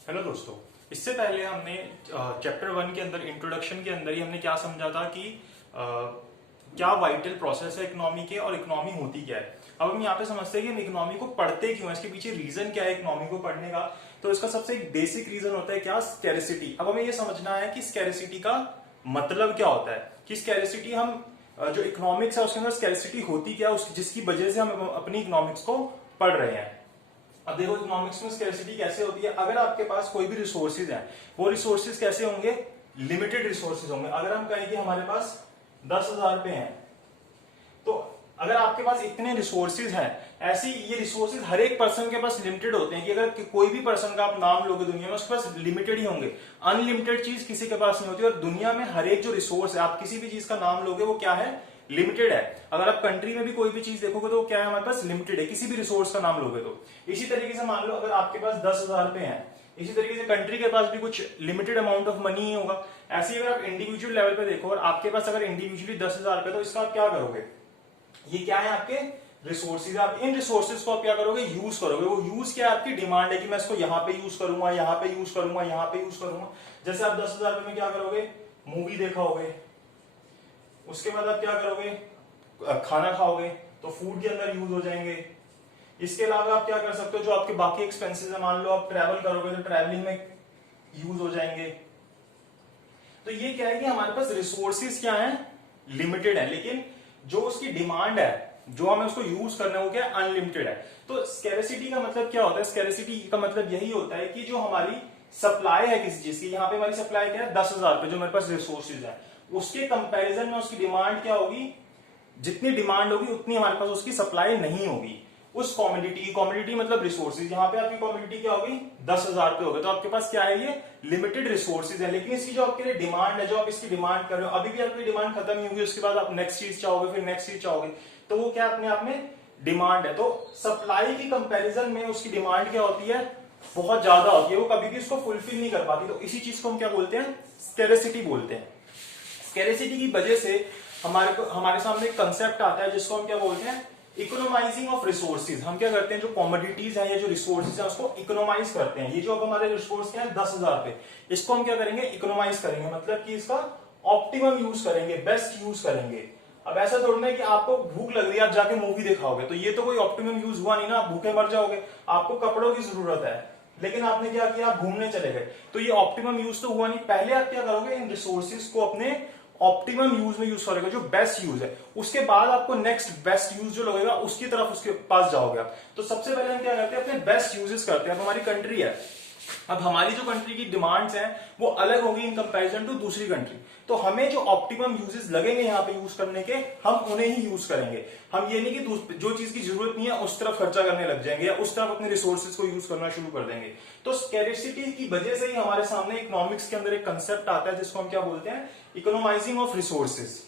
Hello दोस्तों। इससे पहले हमने चैप्टर 1 के अंदर इंट्रोडक्शन के अंदर ही हमने क्या समझा था कि क्या वाइटल प्रोसेस है इकोनॉमी के और इकोनॉमी होती क्या है। अब हम यहाँ पे समझते हैं कि हम इकोनॉमी को पढ़ते क्यों है, इसके पीछे रीजन क्या है इकोनॉमी को पढ़ने का। तो इसका सबसे एक बेसिक रीजन होता है क्या, स्कैरिसिटी। अब हमें ये समझना है कि स्कैरिसिटी का मतलब क्या होता है, कि स्कैरिसिटी हम जो इकोनॉमिक्स है उसके अंदर स्कैरिसिटी होती क्या है, जिसकी वजह से हम अपनी इकोनॉमिक्स को पढ़ रहे हैं। अब देखो इकोनॉमिक्स में स्कैरिसिटी कैसे होती है। अगर आपके पास कोई भी रिसोर्सेज है, वो रिसोर्सेज कैसे होंगे, लिमिटेड रिसोर्सेज होंगे। अगर हम कहें कि हमारे पास 10,000 रुपए हैं, तो अगर आपके पास इतने रिसोर्सेज हैं, ऐसे ये रिसोर्सेज हर एक पर्सन के पास लिमिटेड होते हैं कि अगर कोई भी पर्सन का आप नाम लोगे दुनिया में, उसके पास लिमिटेड ही होंगे। अनलिमिटेड चीज किसी के पास नहीं होती। और दुनिया में हर एक जो रिसोर्स है, आप किसी भी चीज का नाम लोगे वो क्या है, लिमिटेड है। अगर आप कंट्री में भी कोई भी चीज देखोगे तो क्या है, हमारे पास लिमिटेड है, किसी भी रिसोर्स का नाम लोगे तो। इसी तरीके से मान लो अगर आपके पास 10,000 रुपए हैं, इसी तरीके से कंट्री के पास भी कुछ लिमिटेड अमाउंट ऑफ मनी ही होगा। ऐसे ही अगर आप इंडिविजुअल लेवल पे देखो और आपके पास अगर इंडिविजुअली 10,000 रुपए, तो इसका आप क्या करोगे, ये क्या है आपके रिसोर्सेज। आप इन रिसोर्सेज को आप क्या करोगे, यूज करोगे। वो यूज क्या है, आपकी डिमांड है कि मैं इसको यहाँ पे यूज करूंगा, यहाँ पे यूज करूंगा, यहाँ पे यूज करूंगा। जैसे आप 10,000 रुपए में क्या करोगे, मूवी देखोगे, उसके बाद आप क्या करोगे, खाना खाओगे, तो फूड के अंदर यूज हो जाएंगे। इसके अलावा आप क्या कर सकते हो, जो आपके बाकी एक्सपेंसेस है, मान लो आप ट्रैवल करोगे तो ट्रैवलिंग में यूज हो जाएंगे। तो ये क्या है कि हमारे पास रिसोर्सेज क्या है, लिमिटेड है, लेकिन जो उसकी डिमांड है, जो हमें उसको यूज करना है, वो क्या है, अनलिमिटेड है। तो स्कैरिसिटी का मतलब क्या होता है, स्कैरिसिटी का मतलब यही होता है कि जो हमारी सप्लाई है किसी चीज की, यहाँ पे हमारी सप्लाई क्या है 10,000 रुपए, जो मेरे पास रिसोर्सेज है, उसके कंपैरिजन में उसकी डिमांड क्या होगी, जितनी डिमांड होगी उतनी हमारे पास उसकी सप्लाई नहीं होगी उस कॉमोडिटी। कॉमोडिटी मतलब रिसोर्सेज। यहाँ पे आपकी कॉमोडिटी क्या होगी, 10,000 रुपए हो गए, तो आपके पास क्या है, ये लिमिटेड रिसोर्सेज है। लेकिन इसकी जो आपके लिए डिमांड है, जो आप इसकी डिमांड कर रहे हो, अभी भी आपकी डिमांड खत्म नहीं होगी, उसके बाद आप नेक्स्ट चीज चाहोगे, फिर नेक्स्ट चीज चाहोगे, तो वो क्या अपने आप में डिमांड है। तो सप्लाई की कंपेरिजन में उसकी डिमांड क्या होती है, बहुत ज्यादा होती है, वो कभी भी उसको फुलफिल नहीं कर पाती। तो इसी चीज को हम क्या बोलते हैं, स्कैरिसिटी बोलते हैं। स्कैरिसिटी की वजह से हमारे सामने एक कंसेप्ट आता है जिसको हम क्या बोलते हैं, इकोनोमाइजिंग ऑफ रिसोर्सेज। हम क्या करते हैं, जो कॉमोडिटीज हैं या जो रिसोर्सेज हैं उसको इकोनोमाइज करते हैं। ये जो अब हमारे रिसोर्स क्या है 10,000 रुपए, इसको हम क्या करेंगे, इकोनोमाइज करेंगे, मतलब कि इसका ऑप्टिमम यूज करेंगे, बेस्ट यूज करेंगे। अब ऐसा थोड़ा है कि आपको भूख लग रही है, आप जाके मूवी दिखाओगे, तो ये तो कोई ऑप्टिमम यूज हुआ नहीं ना, आप भूखे मर जाओगे। आपको कपड़ों की जरूरत है, लेकिन आपने क्या किया, आप घूमने चले गए, तो ये ऑप्टिमम यूज तो हुआ नहीं। पहले आप क्या करोगे, इन रिसोर्सेज को अपने ऑप्टिमम यूज में यूज करोगे, जो बेस्ट यूज है। उसके बाद आपको नेक्स्ट बेस्ट यूज जो लगेगा उसकी तरफ उसके पास जाओगे आप। तो सबसे पहले हम क्या करते हैं, अपने बेस्ट यूजेस करते हैं। अब हमारी कंट्री है, अब हमारी जो कंट्री की डिमांड्स हैं वो अलग होगी इन कंपैरिजन टू दूसरी कंट्री। तो हमें जो ऑप्टिमम यूजेस लगेंगे यहाँ पे यूज करने के, हम उन्हें ही यूज करेंगे। हम ये नहीं कि जो चीज की जरूरत नहीं है उस तरफ खर्चा करने लग जाएंगे या उस तरफ अपने रिसोर्सेज को यूज करना शुरू कर देंगे। तो स्कैरिसिटी की वजह से ही हमारे सामने इकोनॉमिक्स के अंदर एक कंसेप्ट आता है जिसको हम क्या बोलते हैं, इकोनोमाइजिंग ऑफ रिसोर्सेज।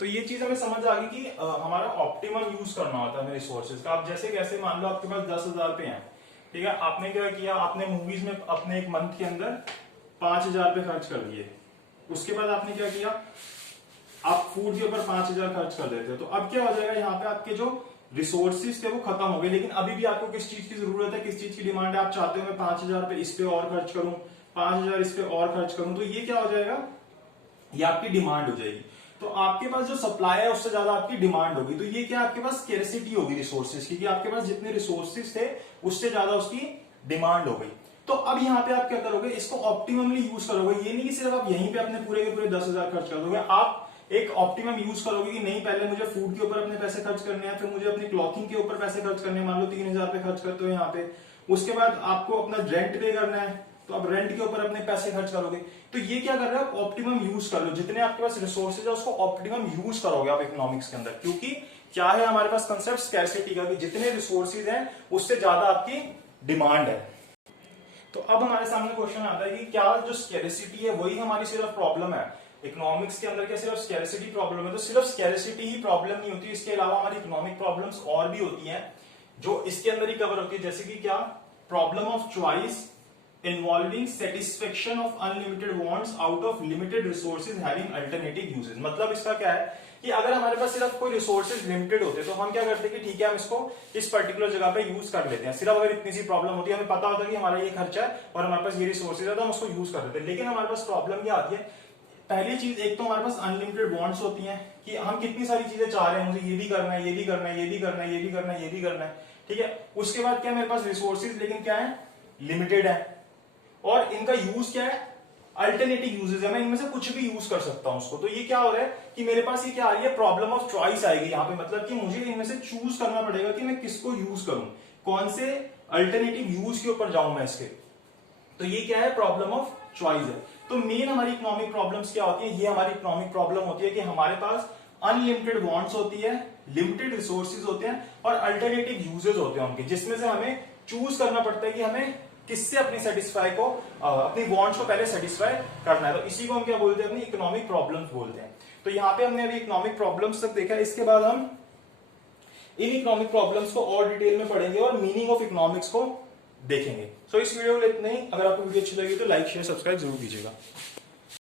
तो ये चीज हमें समझ आ गई कि हमारा ऑप्टिमम यूज करना होता है हमें रिसोर्सेज का। आप जैसे कैसे, मान लो आपके पास 10,000 रुपए हैं, ठीक है, आपने क्या किया, आपने मूवीज में अपने एक मंथ के अंदर 5,000 रुपए खर्च कर दिए। उसके बाद आपने क्या किया, आप फूड के ऊपर 5,000 खर्च कर देते हो। तो अब क्या हो जाएगा, यहाँ पे आपके जो रिसोर्सेज थे वो खत्म हो गए, लेकिन अभी भी आपको किस चीज की जरूरत है, किस चीज की डिमांड है, आप चाहते हो मैं 5,000 रुपए इस पे और खर्च करूं, 5,000 इस पे और खर्च करूं, तो ये क्या हो जाएगा, ये आपकी डिमांड हो जाएगी। तो आपके पास जो सप्लाई है उससे ज्यादा आपकी डिमांड होगी, तो ये क्या आपके पास स्कैरिसिटी होगी रिसोर्सेज की, आपके पास जितने रिसोर्सेज थे उससे ज्यादा उसकी डिमांड हो गई। तो अब यहाँ पे आप क्या करोगे, इसको ऑप्टिममली यूज करोगे। ये नहीं कि सिर्फ आप यहीं पे अपने पूरे के पूरे 10,000 खर्च कर दोगे, आप एक ऑप्टिमम यूज करोगे कि नहीं, पहले मुझे फूड के ऊपर अपने पैसे खर्च करने हैं, फिर मुझे अपनी क्लॉथिंग के ऊपर पैसे खर्च करने हैं। मान लो 3,000 रुपए खर्च करते हो यहाँ पे, उसके बाद आपको अपना रेंट पे करना है, तो आप रेंट के ऊपर अपने पैसे खर्च करोगे। तो ये क्या कर रहे हो, आप ऑप्टिमम यूज कर लो, जितने आपके पास रिसोर्सेज है उसको ऑप्टिमम यूज करोगे आप इकोनॉमिक्स के अंदर। क्योंकि क्या है हमारे पास कंसेप्ट स्कैरिसिटी का, कि जितने रिसोर्सेज हैं उससे ज्यादा आपकी डिमांड है। तो अब हमारे सामने क्वेश्चन आता है कि क्या जो स्कैरिसिटी है वही हमारी सिर्फ प्रॉब्लम है इकोनॉमिक्स के अंदर, क्या सिर्फ स्कैरिसिटी प्रॉब्लम है। तो सिर्फ स्कैरिसिटी ही प्रॉब्लम नहीं होती, इसके अलावा हमारी इकोनॉमिक प्रॉब्लम्स और भी होती हैं जो इसके अंदर ही कवर होती है। जैसे कि क्या, problem of choice, involving satisfaction of unlimited wants out of limited resources having alternative uses. मतलब इसका क्या है कि अगर हमारे पास सिर्फ कोई रिसोर्सेज लिमिटेड होते तो हम क्या करते कि ठीक है हम इसको इस पर्टिकुलर जगह पे यूज कर लेते हैं। सिर्फ अगर इतनी सी प्रॉब्लम होती है, हमें पता होता है कि हमारा ये खर्चा है और हमारे पास ये रिसोर्सेज है तो हम उसको यूज कर लेते हैं। लेकिन हमारे पास प्रॉब्लम क्या आती है, पहली चीज एक तो हमारे पास अनलिमिटेड वांट्स होती हैं कि हम कितनी सारी चीजें चाह रहे हैं, मुझे ये भी करना है, ये भी करना है, ये भी करना है, ये भी करना है, ये भी करना है, ठीक है। उसके बाद क्या मेरे पास रिसोर्सेज लेकिन क्या है, लिमिटेड है, और इनका यूज क्या है, अल्टरनेटिव यूजेस है, मैं इनमें से कुछ भी यूज कर सकता हूं उसको। तो ये क्या हो रहा है कि मेरे पास ये क्या आ रही है, प्रॉब्लम ऑफ चॉइस आएगी यहाँ पे। मतलब कि मुझे इनमें से चूज करना पड़ेगा कि मैं किसको यूज करूं, कौन से अल्टरनेटिव यूज के ऊपर जाऊं मैं इसके। तो ये क्या है, प्रॉब्लम ऑफ चॉइस है। तो मेन हमारी इकोनॉमिक प्रॉब्लम्स क्या होती है, ये हमारी इकोनॉमिक प्रॉब्लम होती है कि हमारे पास अनलिमिटेड वांट्स होती है, लिमिटेड रिसोर्सेज होते हैं और अल्टरनेटिव यूजेस होते हैं उनके, जिसमें से हमें चूज करना पड़ता है कि हमें किससे अपनी सेटिस्फाई को अपनी वांट्स को पहले सेटिस्फाई करना है। तो इसी को हम क्या बोलते हैं, अपनी इकोनॉमिक प्रॉब्लम्स बोलते हैं। तो यहाँ पे हमने अभी इकोनॉमिक प्रॉब्लम्स तक देखा, इसके बाद हम इन इकोनॉमिक प्रॉब्लम्स को और डिटेल में पढ़ेंगे और मीनिंग ऑफ इकोनॉमिक्स को देखेंगे। सो इस वीडियो में इतना ही। अगर आपको वीडियो अच्छी लगी तो लाइक शेयर सब्सक्राइब जरूर कीजिएगा।